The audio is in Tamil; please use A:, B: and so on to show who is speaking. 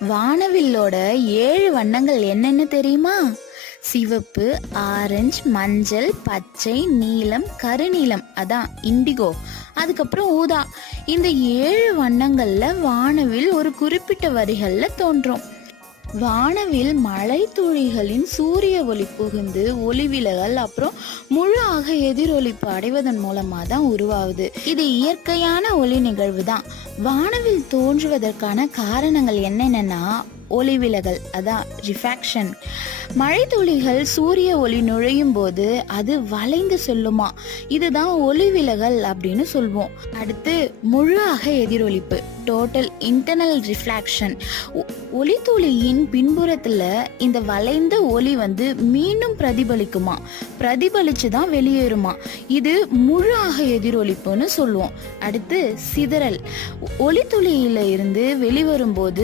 A: வானவில்லோட ஏழு வண்ணங்கள் என்னென்ன தெரியுமா? சிவப்பு ஆரஞ்சு மஞ்சள் பச்சை நீலம் கருநீலம். அதான் இண்டிகோ அதுக்கப்புறம் ஊதா. இந்த ஏழு வண்ணங்கள்ல வானவில் ஒரு குறிப்பிட்ட வரிகளில் தோன்றும். வானவில் மழை துளிகளின் சூரிய ஒளி புகுந்து ஒளி விலகல் அப்புறம் முழு ஆக எதிரொலிப்பு அடைவதன் மூலமாக தான் உருவாகுது. இது இயற்கையான ஒளி நிகழ்வு தான் வானவில் தோன்றுவதற்கான காரணங்கள் என்னென்னன்னா ஒளி விலகல் அதான் ரிஃபாக்ஷன் மழை துளிகள் சூரிய ஒளி நுழையும் போது அது வளைந்து செல்லுமா? இதுதான் ஒளி விலகல் அப்படின்னு சொல்வோம். அடுத்து முழு அக எதிரொலிப்பு டோட்டல் இன்டர்னல் ரிஃப்ளாக்ஷன் ஒளித்துளியின் பின்புறத்தில் இந்த வளைந்த ஒளி வந்து மீண்டும் பிரதிபலிக்குமா? பிரதிபலிச்சு தான் வெளியேறுமா? இது முழு ஆக எதிரொலிப்புன்னு சொல்லுவோம் அடுத்து சிதறல் ஒளித்துளியில இருந்து வெளிவரும்போது